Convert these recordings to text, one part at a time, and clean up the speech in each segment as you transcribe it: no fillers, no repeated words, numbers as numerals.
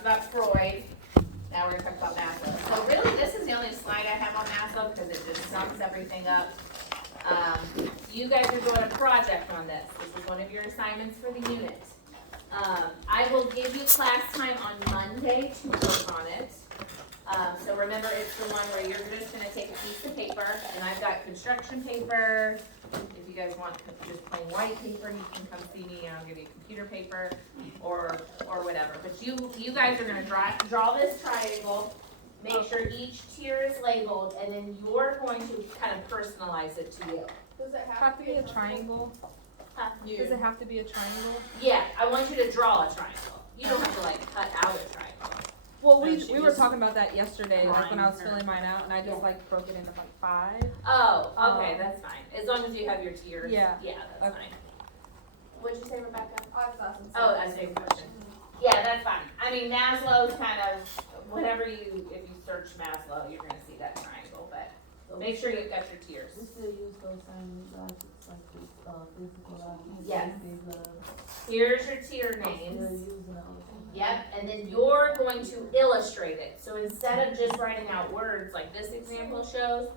about Freud. Now we're gonna talk about Maslow. So really, this is the only slide I have on Maslow because it just sums everything up. You guys are doing a project on this. This is one of your assignments for the unit. I will give you class time on Monday to work on it. So remember, it's the one where you're just gonna take a piece of paper, and I've got construction paper. If you guys want just plain white paper, you can come see me and I'll give you computer paper or whatever. But you guys are gonna draw this triangle, make sure each tier is labeled, and then you're going to kind of personalize it to you. Does it have to be a triangle? Does it have to be a triangle? Yeah, I want you to draw a triangle. You don't have to like cut out a triangle. Well, we were talking about that yesterday, like when I was filling mine out, and I just like broke it into like 5. Oh, okay, that's fine. As long as you have your tiers. Yeah. Yeah, that's fine. What'd you say, Rebecca? I was asking. Oh, that's a question. Yeah, that's fine. I mean, Maslow's kind of, whatever if you search Maslow, you're gonna see that triangle, but make sure you've got your tiers. We still use those same logics like this, physical logic. Yes. Here's your tier They're names. using it all the time. Yep, and then you're going to illustrate it. So instead of just writing out words like this example shows,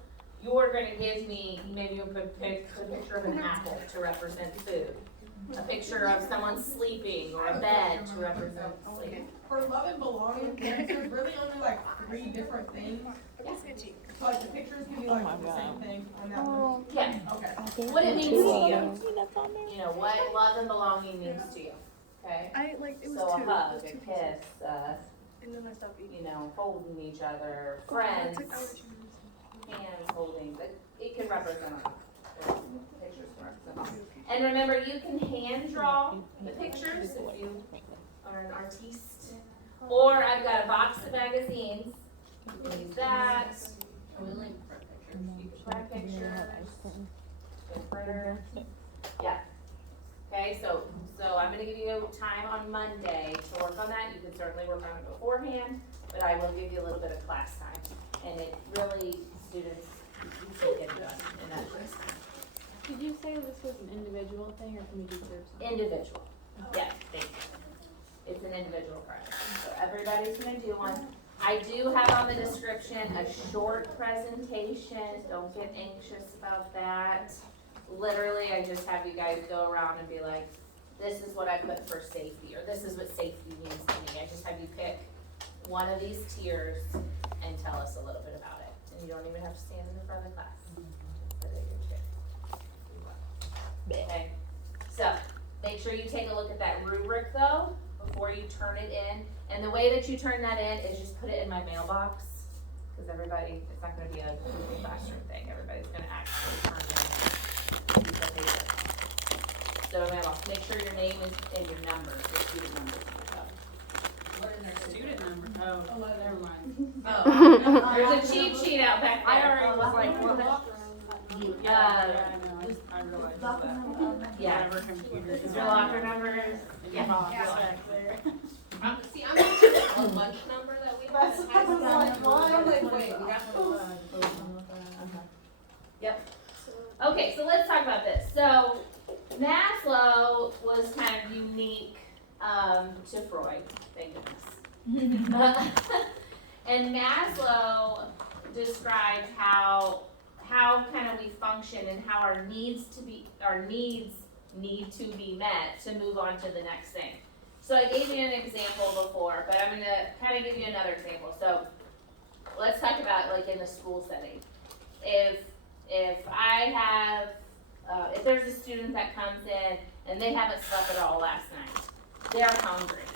you're gonna give me, maybe you'll put a picture of an apple to represent food. A picture of someone sleeping or a bed to represent sleep. For love and belonging, there's really only like 3 different things. So like the pictures can be like the same thing on that one. Yeah, Okay. what it means to you. You know, what love and belonging means to you, okay? It was So a 2. hug, It was a 2 pieces. kiss, And then I stopped eating. you know, holding each other, I friends, took out what you were saying. hands holding, but it can represent all. Pictures can represent all. And remember, you can hand draw the pictures if you are an artiste. Or I've got a box of magazines, you can use that. And we link for pictures, you can try pictures, the printer, yeah. Okay, so I'm gonna give you time on Monday to work on that. You can certainly work on it beforehand, but I will give you a little bit of class time. And it really, students, you can get it done in that class time. Did you say this was an individual thing, or can we do groups? Individual, yeah, thank you. It's an individual project, so everybody's gonna do one. I do have on the description a short presentation, don't get anxious about that. Literally, I just have you guys go around and be like, this is what I put for safety, or this is what safety means to me. I just have you pick one of these tiers and tell us a little bit about it. And you don't even have to stand in front of the class. Sit at your chair. Okay, so make sure you take a look at that rubric though, before you turn it in. And the way that you turn that in is just put it in my mailbox, because everybody, it's not gonna be a Google Classroom thing, everybody's gonna actually turn in a piece of paper. So mailbox, make sure your name is and your numbers, your student numbers and stuff. What is their student number? Oh, never mind. Oh, there's a cheat sheet out back there. I already was like, what the? Uh, I realized that. Yeah. Whatever computer. Is your locker numbers? Yeah. Yeah. See, I'm gonna a lunch number that we have. I was like, why? I'm like, wait, we got Okay, so let's talk about this. So Maslow was kind of unique to Freud, thank goodness. And Maslow described how kind of we function and how our needs need to be met to move on to the next thing. So I gave you an example before, but I'm gonna kind of give you another example. So let's talk about like in a school setting. If I have, if there's a student that comes in and they haven't slept at all last night, they're hungry,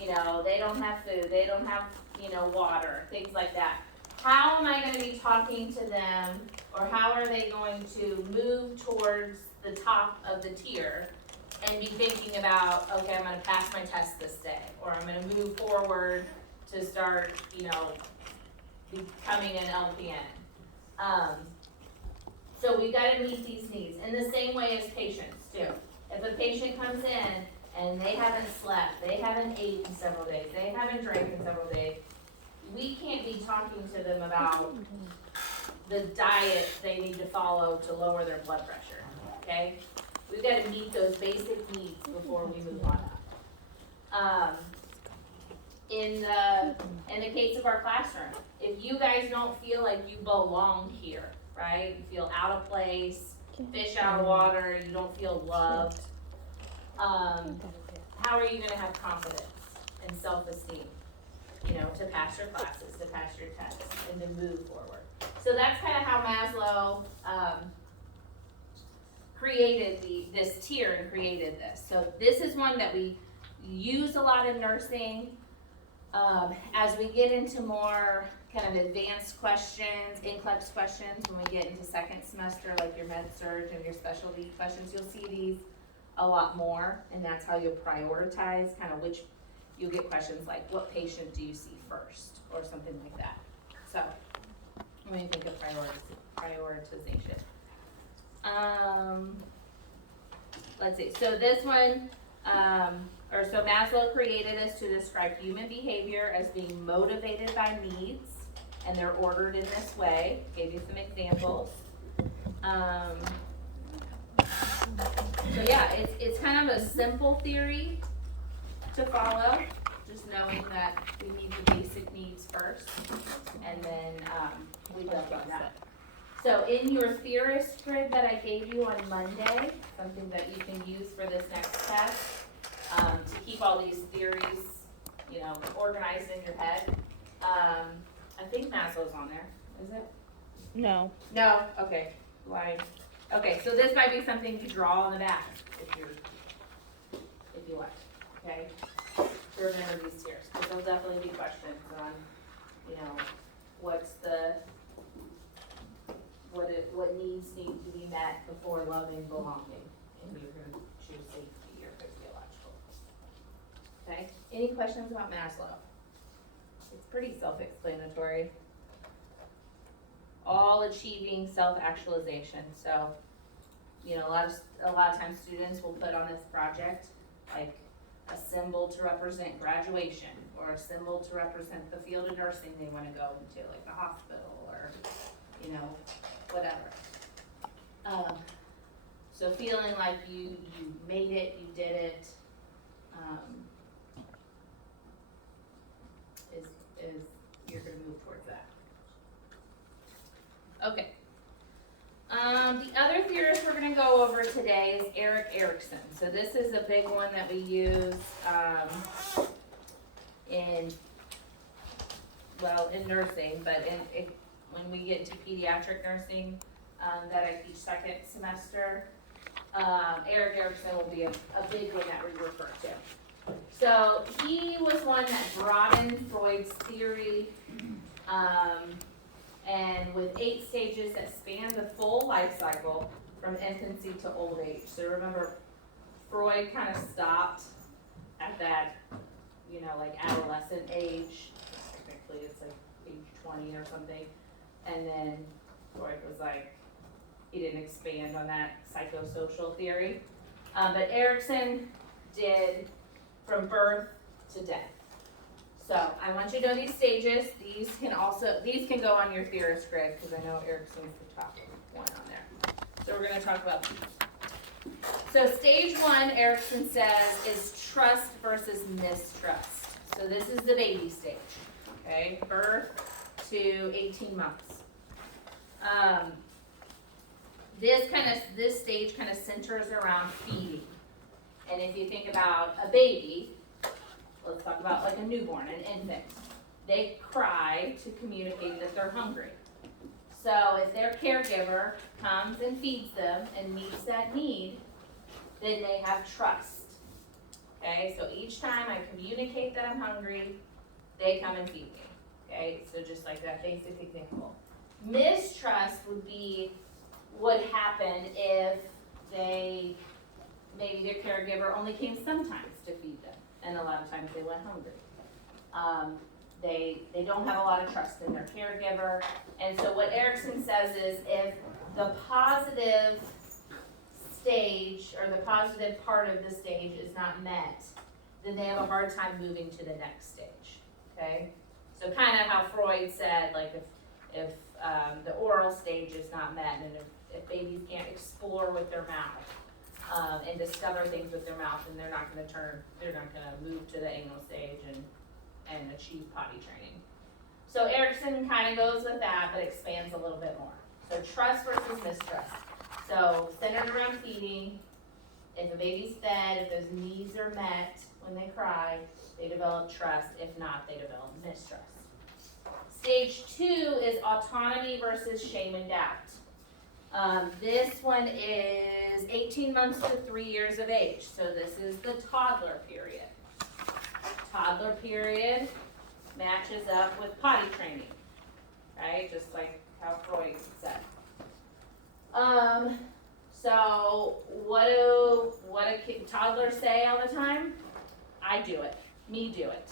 you know, they don't have food, they don't have, you know, water, things like that. How am I gonna be talking to them, or how are they going to move towards the top of the tier and be thinking about, okay, I'm gonna pass my test this day, or I'm gonna move forward to start, you know, becoming an LPN. So we gotta meet these needs, in the same way as patients too. If a patient comes in and they haven't slept, they haven't ate in several days, they haven't drank in several days, we can't be talking to them about the diet they need to follow to lower their blood pressure, okay? We've gotta meet those basic needs before we move on up. in the case of our classroom, if you guys don't feel like you belong here, right? You feel out of place, fish out of water, you don't feel loved, how are you gonna have confidence and self-esteem? You know, to pass your classes, to pass your tests, and to move forward. So that's kind of how Maslow created this tier and created this. So this is one that we use a lot in nursing. As we get into more kind of advanced questions, NCLEX questions, when we get into second semester, like your med surg and your specialty questions, you'll see these a lot more, and that's how you'll prioritize kind of which, you'll get questions like, what patient do you see first, or something like that. So, when you think of prioritization. Let's see, so this one, so Maslow created this to describe human behavior as being motivated by needs, and they're ordered in this way. Gave you some examples. So yeah, it's kind of a simple theory to follow, just knowing that we need the basic needs first, and then we build on that. So in your theorist grid that I gave you on Monday, something that you can use for this next test, to keep all these theories, you know, organized in your head. I think Maslow's on there, is it? No. No, okay, why? Okay, so this might be something you draw on the back if you want, okay? To remember these tiers, because there'll definitely be questions on, you know, what needs need to be met before loving, belonging, and you're gonna choose safety or physiological. Okay, any questions about Maslow? It's pretty self-explanatory. All achieving self-actualization. So, you know, a lot of times students will put on this project like a symbol to represent graduation, or a symbol to represent the field of nursing they want to go into, like the hospital, or, you know, whatever. So feeling like you made it, you did it, is you're gonna move towards that. Okay. The other theorist we're gonna go over today is Erik Erikson. So this is a big one that we use in nursing, but when we get into pediatric nursing that I teach second semester, Erik Erikson will be a big one that we refer to. So he was one that broadened Freud's theory, and with 8 stages that span the full life cycle from infancy to old age. So remember, Freud kind of stopped at that, you know, like adolescent age. Technically it's like age 20 or something. And then Freud was like, he didn't expand on that psychosocial theory. But Erikson did from birth to death. So I want you to know these stages. These can go on your theorist grid, because I know Erikson's the top one on there. So we're gonna talk about these. So stage 1, Erikson says, is trust versus mistrust. So this is the baby stage, okay? Birth to 18 months. This stage kind of centers around feeding. And if you think about a baby, let's talk about like a newborn, an infant. They cry to communicate that they're hungry. So if their caregiver comes and feeds them and meets that need, then they have trust. Okay, so each time I communicate that I'm hungry, they come and feed me. Okay, so just like that basic example. Mistrust would be what happened if maybe their caregiver only came sometimes to feed them, and a lot of times they went hungry. They don't have a lot of trust in their caregiver, and so what Erikson says is if the positive stage or the positive part of the stage is not met, then they have a hard time moving to the next stage. Okay, so kind of how Freud said, like if the oral stage is not met, and if babies can't explore with their mouth and discover things with their mouth, and they're not going to move to the anal stage and and achieve potty training. So Erickson kind of goes with that, but expands a little bit more. So trust versus mistrust. So centered around feeding. If a baby's fed, if those needs are met when they cry, they develop trust. If not, they develop mistrust. Stage 2 is autonomy versus shame and doubt. This one is 18 months to 3 years of age. So this is the toddler period. Toddler period matches up with potty training, right? Just like how Freud said. So what do toddlers say all the time? I do it. Me do it.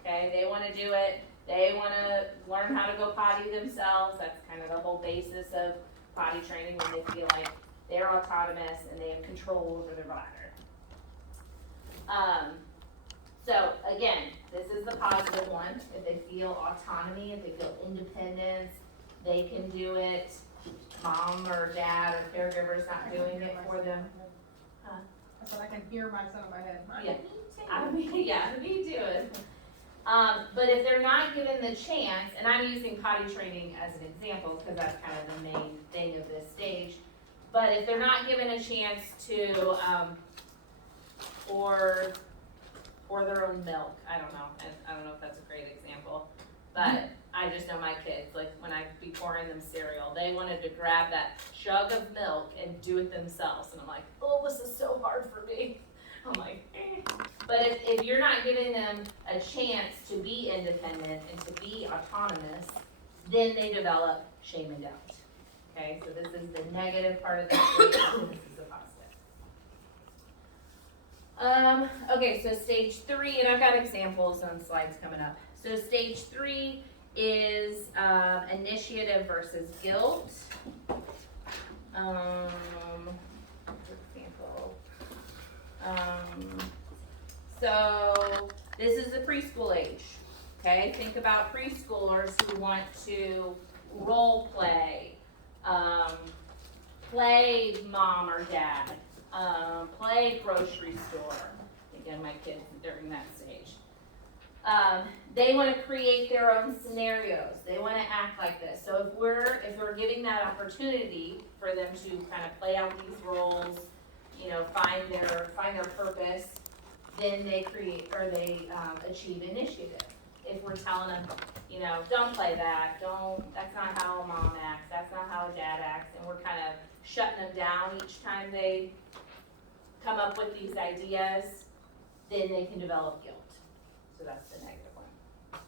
Okay, they want to do it. They want to learn how to go potty themselves. That's kind of the whole basis of potty training, when they feel like they're autonomous and they have control over their bladder. So again, this is the positive one. If they feel autonomy, if they feel independence, they can do it. Mom or dad or caregiver's not doing it for them. I said I can hear my son in my head. Yeah, me too. But if they're not given the chance, and I'm using potty training as an example because that's kind of the main thing of this stage, but if they're not given a chance to, or their own milk, I don't know if that's a great example, but I just know my kids, like when I'd be pouring them cereal, they wanted to grab that jug of milk and do it themselves, and I'm like, oh, this is so hard for me. I'm like, eh. But if you're not giving them a chance to be independent and to be autonomous, then they develop shame and doubt. Okay, so this is the negative part of the equation, this is the positive. Okay, so stage 3, and I've got examples on slides coming up. So stage 3 is initiative versus guilt. For example, so this is the preschool age. Okay, think about preschoolers who want to role play, play mom or dad, play grocery store. Again, my kids during that stage. They want to create their own scenarios. They want to act like this. So if we're giving that opportunity for them to kind of play out these roles, you know, find their purpose, then they create or they achieve initiative. If we're telling them, you know, don't play that, that's not how mom acts, that's not how dad acts, and we're kind of shutting them down each time they come up with these ideas, then they can develop guilt. So that's the negative one.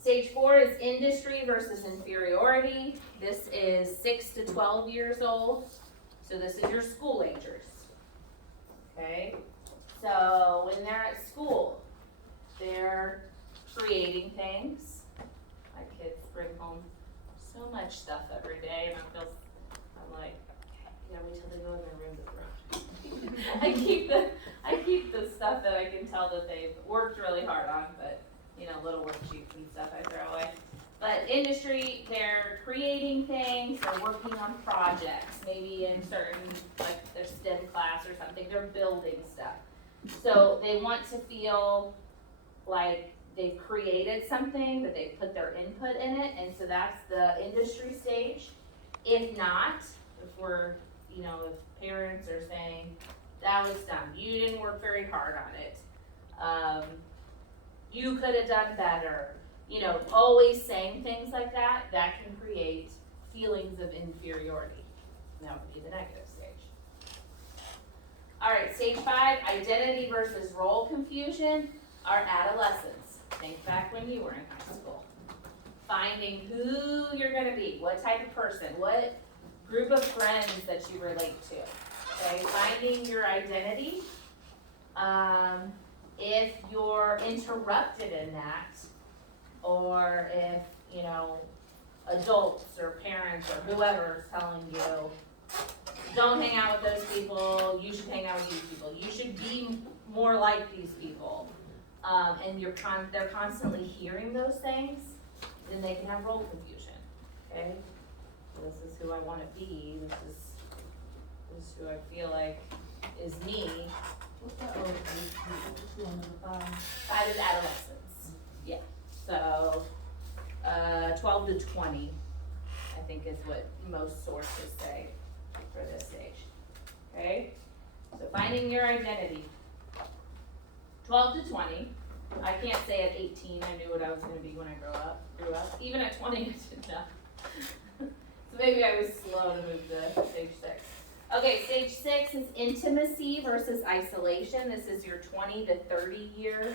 Stage 4 is industry versus inferiority. This is 6 to 12 years old. So this is your school agers. Okay? So when they're at school, they're creating things. My kids bring home so much stuff every day, and I'm like, yeah, wait till they go in their room to throw. I keep the stuff that I can tell that they've worked really hard on, but you know, little worksheets and stuff I throw away. But industry, they're creating things, they're working on projects, maybe in certain, like their STEM class or something, they're building stuff. So they want to feel like they've created something, that they've put their input in it, and so that's the industry stage. If not, if parents are saying, that was dumb, you didn't work very hard on it, you could have done better, always saying things like that, that can create feelings of inferiority. And that would be the negative stage. All right, stage 5, identity versus role confusion, are adolescents. Think back when you were in high school. Finding who you're gonna be, what type of person, what group of friends that you relate to. Okay, finding your identity. If you're interrupted in that, or if, adults or parents or whoever is telling you, don't hang out with those people, you should hang out with these people, you should be more like these people, and they're constantly hearing those things, then they can have role confusion, okay? This is who I want to be, this is who I feel like is me. What's that? Oh, which one of the 5? 5 is adolescence. So, 12 to 20, I think is what most sources say for this stage. Okay? So finding your identity. 12 to 20. I can't say at 18 I knew what I was gonna be when I grew up. Even at 20 I didn't know. So maybe I was slow to move to stage 6. Okay, stage 6 is intimacy versus isolation. This is your 20 to 30 year.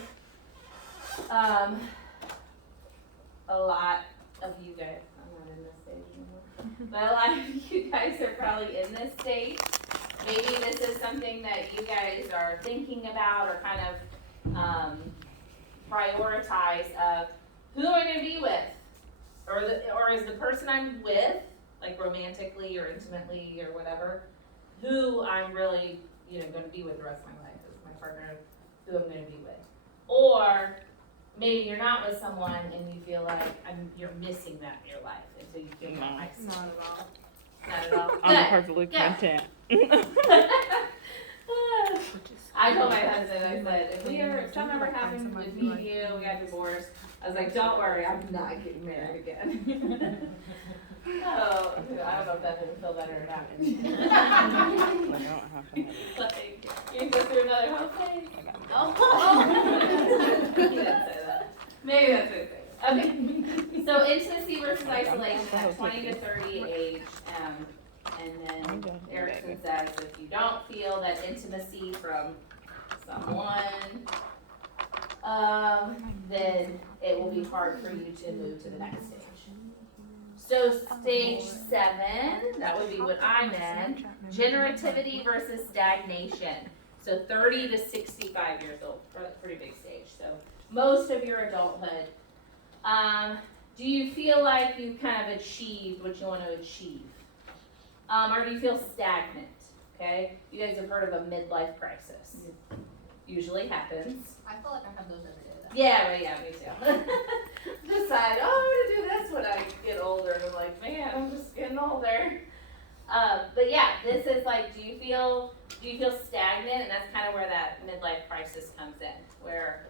A lot of you guys, I'm not in this stage anymore, but a lot of you guys are probably in this stage. Maybe this is something that you guys are thinking about or kind of prioritize of who am I going to be with, or is the person I'm with, like romantically or intimately or whatever, who I'm really going to be with the rest of my life, is my partner, who I'm going to be with, or maybe you're not with someone and you feel like you're missing that in your life, and so you feel more isolated. Not at all. Not at all. I'm Good. perfectly Good. content. I told my husband, I said, if something ever happened with me and you, we got divorced, I was like, don't worry, I'm not getting married again. Oh, I don't know if that made him feel better or not. Like, you can go through another whole phase. Oh. He didn't say that. Maybe that's what it is. Okay. So intimacy versus isolation at 20 to 30 age. And then Erickson says if you don't feel that intimacy from someone, then it will be hard for you to move to the next stage. So stage 7, that would be what I meant, generativity versus stagnation. So 30 to 65 years old, pretty big stage. So most of your adulthood. Do you feel like you've kind of achieved what you want to achieve? Or do you feel stagnant? Okay, you guys have heard of a midlife crisis. Usually happens. I feel like I have those every day though. Yeah, well, yeah, me too. Decide, oh, I'm gonna do this when I get older. And I'm like, man, I'm just getting older. But yeah, this is like, do you feel stagnant? And that's kind of where that midlife crisis comes in, where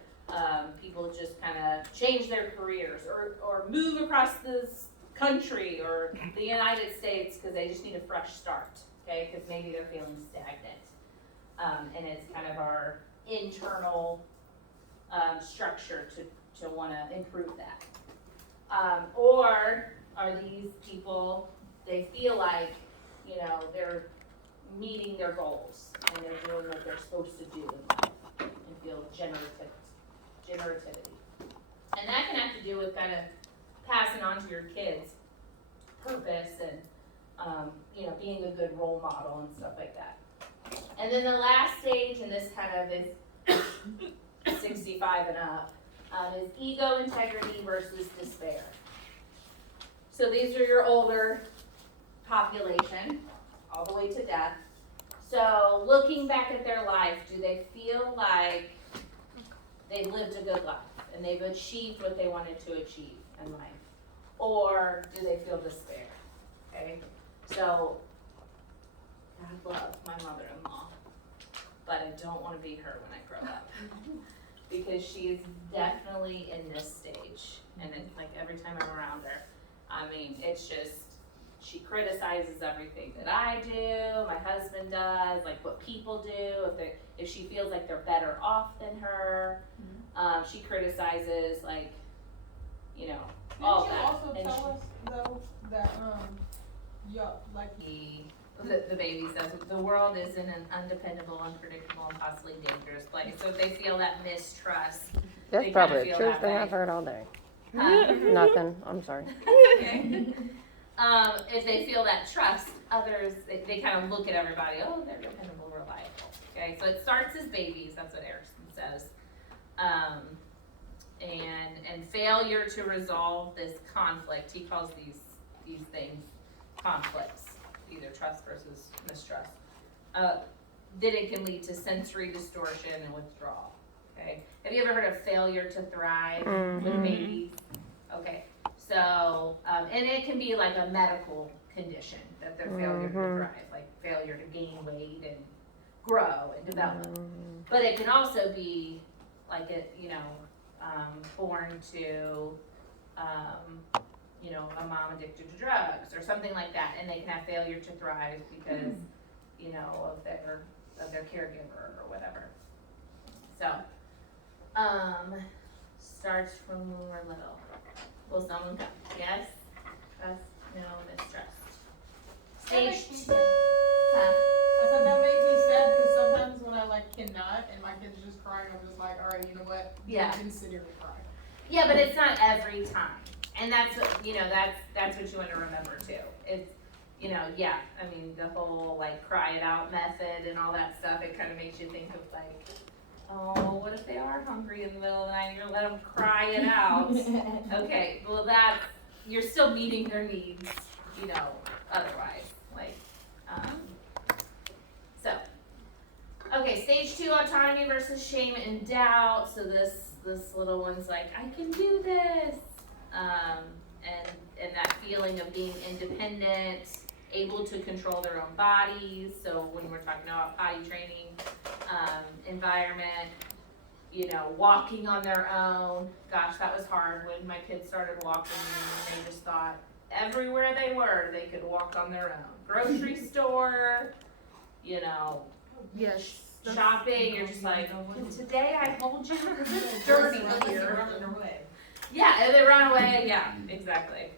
people just kind of change their careers or move across this country or the United States because they just need a fresh start, okay? Because maybe they're feeling stagnant. And it's kind of our internal structure to want to improve that. Or are these people, they feel like, they're meeting their goals and they're doing what they're supposed to do in life and feel generativity. And that can have to do with kind of passing on to your kids purpose and, being a good role model and stuff like that. And then the last stage, and this kind of is 65 and up, is ego integrity versus despair. So these are your older population, all the way to death. So looking back at their life, do they feel like they've lived a good life and they've achieved what they wanted to achieve in life? Or do they feel despair? Okay, so God love my mother-in-law, but I don't want to be her when I grow up because she's definitely in this stage, and it's like every time I'm around her, I mean, it's just, she criticizes everything that I do, my husband does, like what people do, if she feels like they're better off than her, she criticizes like, all that. Didn't you also And tell us though that the baby says the world is in an undependable, unpredictable, and possibly dangerous place. So if they feel that mistrust, That's they probably kinda the feel truth that thing way. I've heard all day. Nothing. I'm sorry. Okay. If they feel that trust, others, they kind of look at everybody, oh, they're dependable, reliable. Okay, so it starts as babies, that's what Erickson says. And failure to resolve this conflict, he calls these things conflicts, either trust versus mistrust. Then it can lead to sensory distortion and withdrawal. Okay, have you ever heard of failure to thrive with babies? Okay, so and it can be like a medical condition that they're failure to thrive, like failure to gain weight and grow and develop. But it can also be like born to, you know, a mom addicted to drugs or something like that, and they can have failure to thrive because, you know, of their caregiver or whatever. So, starts from when we're little. Will someone come? Yes? Trust? No, mistrust. Stage two. Huh? I said that makes me sad because sometimes when I like cannot and my kid's just crying, I'm just like, all right, you know what? Yeah. You can sit here and cry. Yeah, but it's not every time. And that's, you know, that's what you want to remember too. It's, you know, yeah, I mean, the whole like cry it out method and all that stuff, it kind of makes you think of like, oh, what if they are hungry in the middle of the night and you're gonna let them cry it out? Okay, well you're still meeting their needs, you know, otherwise, like, so. Okay, stage two, autonomy versus shame and doubt. So this little one's like, I can do this. And that feeling of being independent, able to control their own bodies. So when we're talking about potty training, environment, you know, walking on their own. Gosh, that was hard when my kids started walking and they just thought everywhere they were, they could walk on their own. Grocery store, you know, Yes. shopping, you're just like, today I hold you, it's dirty here. Running away. Yeah, and they run away, yeah, exactly.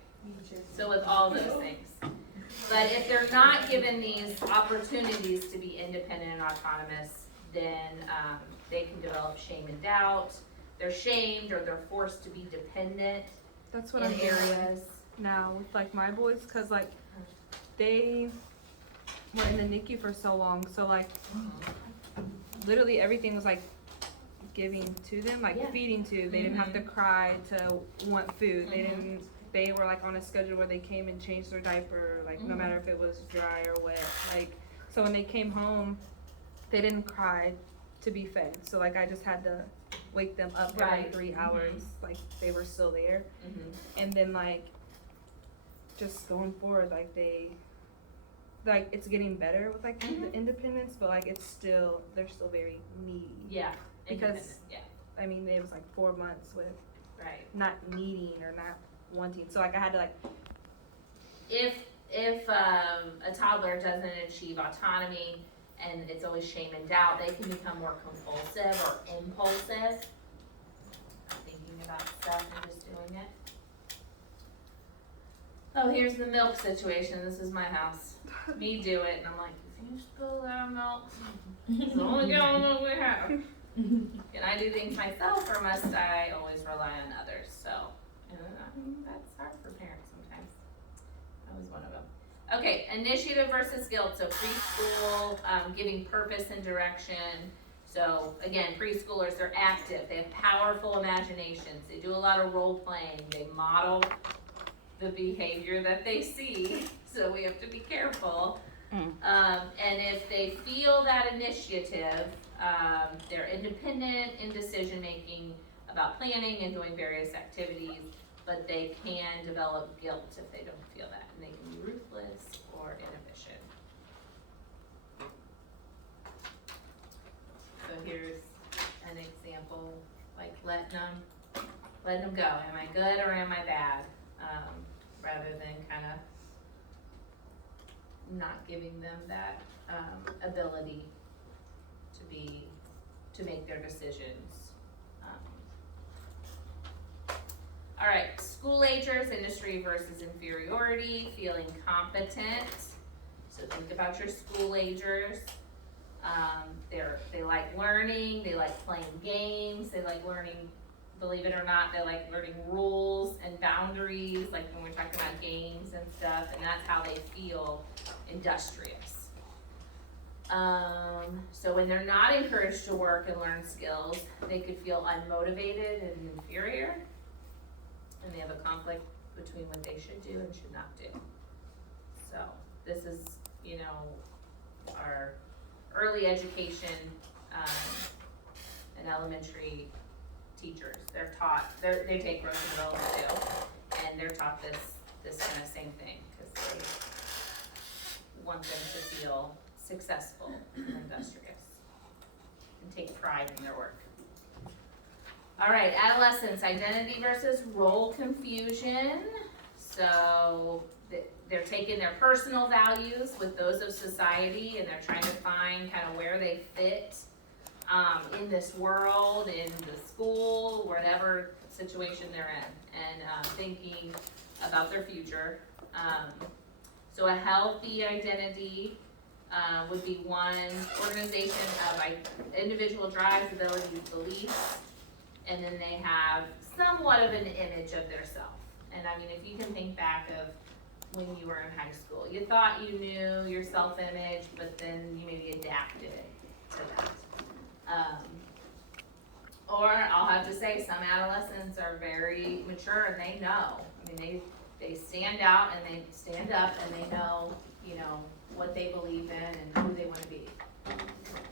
So with all those things. But if they're not given these opportunities to be independent and autonomous, then they can develop shame and doubt. They're shamed or they're forced to be dependent That's what in I'm doing areas. now with like my boys, cause like they were in the NICU for so long, so like literally everything was like giving to them, like Yeah. feeding to. They didn't have to cry to want food. They were like on a schedule where they came and changed their diaper, like no matter if it was dry or wet. Like, so when they came home, they didn't cry to be fed. So like I just had to wake them up for Right. like 3 hours, like they were still there. Mhm. And then like just going forward, like it's getting better with like the independence, but like they're still very needy. Yeah, Because- independent, yeah, I mean, it was like 4 months with right. not needing or not wanting. So like I had to like, If a toddler doesn't achieve autonomy and it's always shame and doubt, they can become more compulsive or impulsive, thinking about stuff and just doing it. Oh, here's the milk situation. This is my house. Me do it, and I'm like, if you spill that milk, it's the only gallon of milk we have. Can I do things myself, or must I always rely on others? So, that's hard for parents sometimes. I was one of them. Okay, initiative versus guilt. So preschool, giving purpose and direction. So again, preschoolers, they're active. They have powerful imaginations. They do a lot of role playing. They model the behavior that they see. So we have to be careful. And if they feel that initiative, they're independent in decision making about planning and doing various activities, but they can develop guilt if they don't feel that, and they can be ruthless or inefficient. So here's an example, like letting them go. Am I good or am I bad? Rather than kind of not giving them that ability to make their decisions. All right, school agers, industry versus inferiority, feeling competent. So think about your school agers. They like learning, they like playing games, they like learning, believe it or not, they like learning rules and boundaries, like when we're talking about games and stuff, and that's how they feel industrious. So when they're not encouraged to work and learn skills, they could feel unmotivated and inferior, and they have a conflict between what they should do and should not do. So this is, you know, our early education and elementary teachers. They're taught, they take growth and development too, and they're taught this kind of same thing, because they want them to feel successful and industrious and take pride in their work. All right, adolescents, identity versus role confusion. So they're taking their personal values with those of society, and they're trying to find kind of where they fit in this world, in the school, whatever situation they're in, and thinking about their future. So a healthy identity would be one organization of individual drives, abilities, beliefs, and then they have somewhat of an image of their self. And I mean, if you can think back of when you were in high school, you thought you knew your self-image, but then you maybe adapted it to that. Or I'll have to say, some adolescents are very mature and they know. I mean, they stand out and they stand up and they know, you know, what they believe in and who they want to be.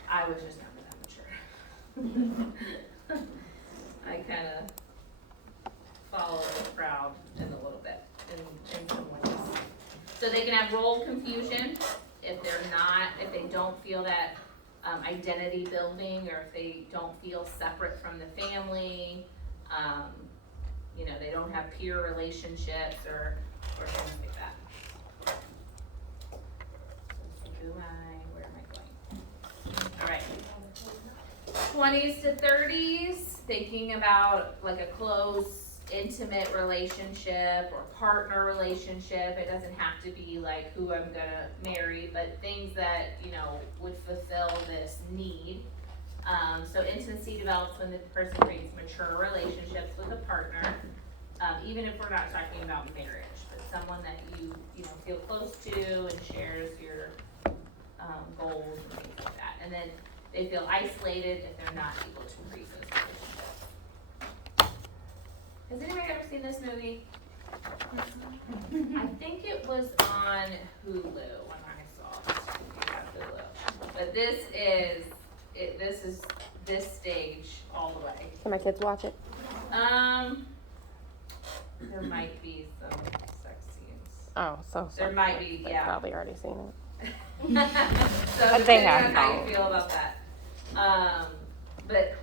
I was just never that mature. I kind of follow the crowd in a little bit, in some ways. So they can have role confusion if they don't feel that identity building, or if they don't feel separate from the family, you know, they don't have peer relationships or things like that. Where am I going? All right. 20s to 30s, thinking about like a close, intimate relationship or partner relationship. It doesn't have to be like who I'm gonna marry, but things that, you know, would fulfill this need. So intimacy develops when the person creates mature relationships with a partner, even if we're not talking about marriage, but someone that you know, feel close to and shares your goals and things like that. And then they feel isolated if they're not able to create those relationships. Has anybody ever seen this movie? I think it was on Hulu when I saw it. You have Hulu. But this is this stage all the way. Can my kids watch it? There might be some sex scenes. Oh, so There might be, they've yeah. probably already seen it. So But they depending have on how you phones. feel about that. But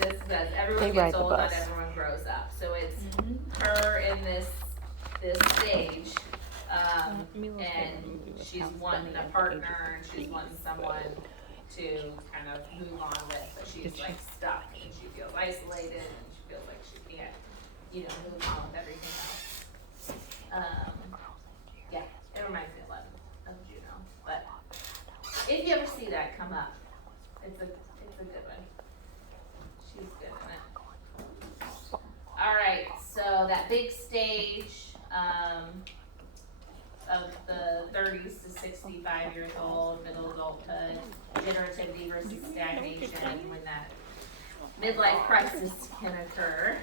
this says everyone They gets ride the old, not bus. everyone grows up. So it's her in this stage, and she's wanting a partner, and she's wanting someone to kind of move on with, but she's like stuck, and she feels isolated, and she feels like she can't, you know, move on with everything else. Yeah, it reminds me a lot of Juno, but if you ever see that come up, it's a good one. She's good in it. All right, so that big stage of the 30s to 65 years old, middle adulthood, generativity versus stagnation, when that midlife crisis can occur.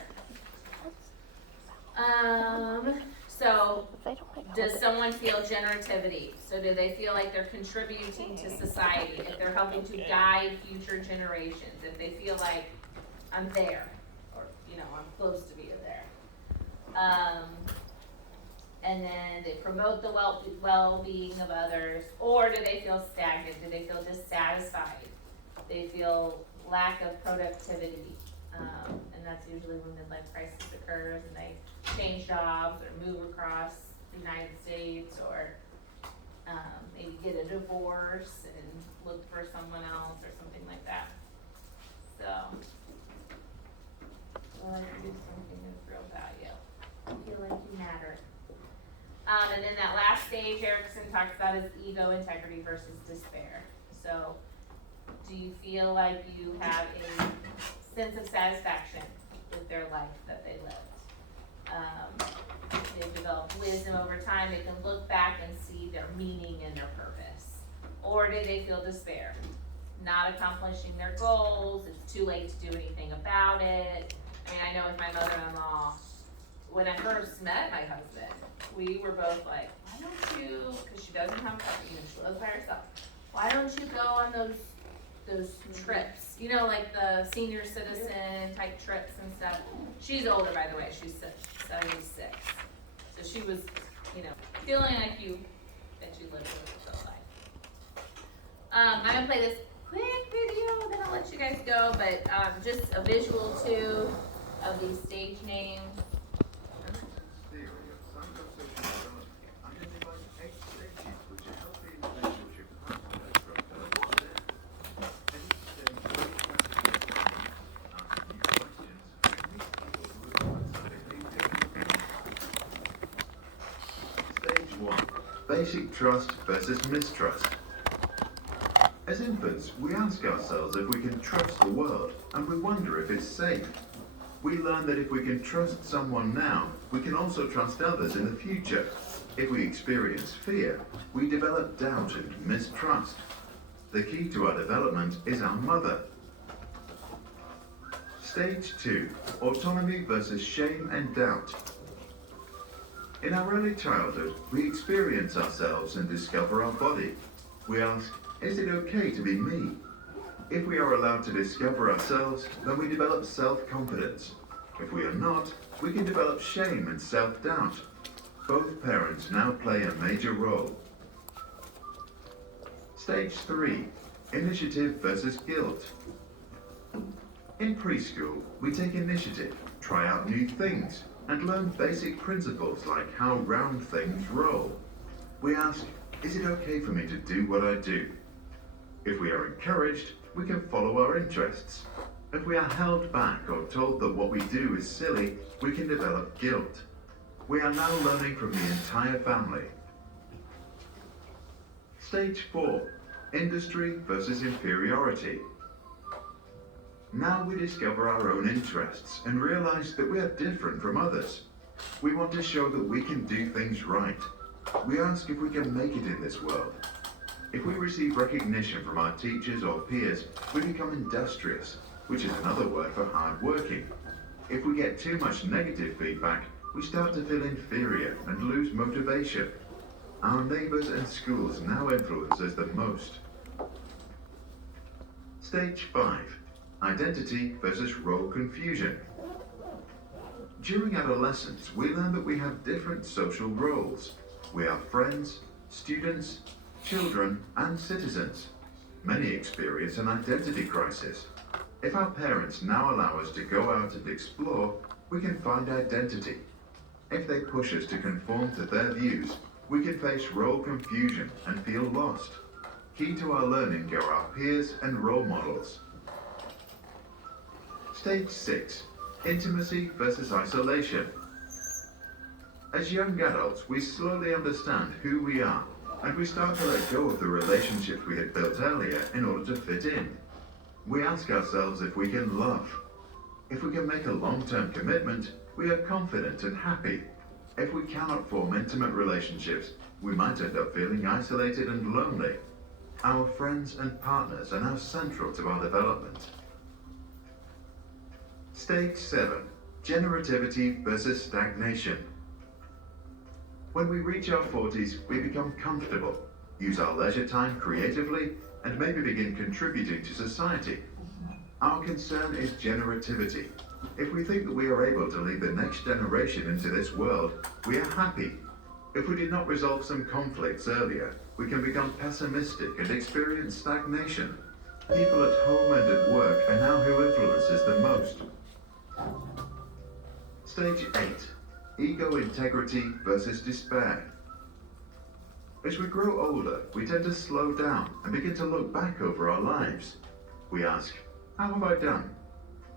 So does someone feel generativity? So do they feel like they're contributing to society, if they're helping to guide future generations, if they feel like I'm there, or, you know, I'm close to being there? And then they promote the well-being of others, or do they feel stagnant? Do they feel dissatisfied? They feel lack of productivity, and that's usually when midlife crisis occurs, and they change jobs or move across the United States, or maybe get a divorce and look for someone else or something like that. So, well, I do something of real value. I feel like you matter. And then that last stage Erickson talks about is ego integrity versus despair. So, do you feel like you have a sense of satisfaction with their life that they lived? They've developed wisdom over time. They can look back and see their meaning and their purpose. Or do they feel despair? Not accomplishing their goals. It's too late to do anything about it. I mean, I know with my mother-in-law, when I first met my husband, we were both like, why don't you, because she doesn't have a car, you know, she lives by herself. Why don't you go on those trips? You know, like the senior citizen type trips and stuff. She's older, by the way. She's 76. So she was, you know, feeling like that you lived a fulfilled life. I'm gonna play this quick video, then I'll let you guys go, but just a visual too. of these stage names. Theory of psychosocial development identifies 8 stages which a healthy individual should pass on their drug development. At each stage, we ask new questions and meet people who influence our behavior. Stage 1. Basic trust versus mistrust. As infants, we ask ourselves if we can trust the world, and we wonder if it's safe. We learn that if we can trust someone now, we can also trust others in the future. If we experience fear, we develop doubt and mistrust. The key to our development is our mother. Stage 2. Autonomy versus shame and doubt. In our early childhood, we experience ourselves and discover our body. We ask, is it okay to be me? If we are allowed to discover ourselves, then we develop self-confidence. If we are not, we can develop shame and self-doubt. Both parents now play a major role. Stage 3. Initiative versus guilt. In preschool, we take initiative, try out new things, and learn basic principles like how round things roll. We ask, is it okay for me to do what I do? If we are encouraged, we can follow our interests. If we are held back or told that what we do is silly, we can develop guilt. We are now learning from the entire family. Stage 4. Industry versus inferiority. Now we discover our own interests and realize that we are different from others. We want to show that we can do things right. We ask if we can make it in this world. If we receive recognition from our teachers or peers, we become industrious, which is another word for hard-working. If we get too much negative feedback, we start to feel inferior and lose motivation. Our neighbors and schools now influence us the most. Stage 5. Identity versus role confusion. During adolescence, we learn that we have different social roles. We are friends, students, children, and citizens. Many experience an identity crisis. If our parents now allow us to go out and explore, we can find identity. If they push us to conform to their views, we can face role confusion and feel lost. Key to our learning are our peers and role models. Stage 6. Intimacy versus isolation. As young adults, we slowly understand who we are, and we start to let go of the relationships we had built earlier in order to fit in. We ask ourselves if we can love. If we can make a long-term commitment, we are confident and happy. If we cannot form intimate relationships, we might end up feeling isolated and lonely. Our friends and partners are now central to our development. Stage 7. Generativity versus stagnation. When we reach our 40s, we become comfortable, use our leisure time creatively, and maybe begin contributing to society. Our concern is generativity. If we think that we are able to lead the next generation into this world, we are happy. If we did not resolve some conflicts earlier, we can become pessimistic and experience stagnation. People at home and at work are now who influences the most. Stage 8. Ego integrity versus despair. As we grow older, we tend to slow down and begin to look back over our lives. We ask, how have I done?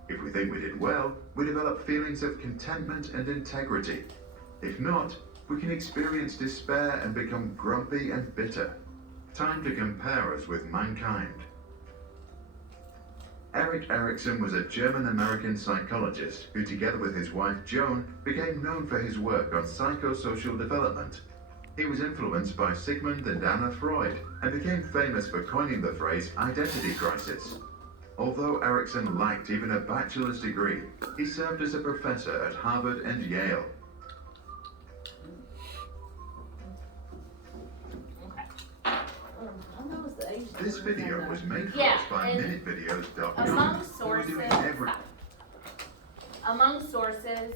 If we think we did well, we develop feelings of contentment and integrity. If not, we can experience despair and become grumpy and bitter. Time to compare us with mankind. Erik Erikson was a German-American psychologist who, together with his wife Joan, became known for his work on psychosocial development. He was influenced by Sigmund and Anna Freud and became famous for coining the phrase identity crisis. Although Erikson lacked even a bachelor's degree, he served as a professor at Harvard and Yale. This video was made for Yeah, us by and MinuteVideos.com. among They were doing sources, everything. among sources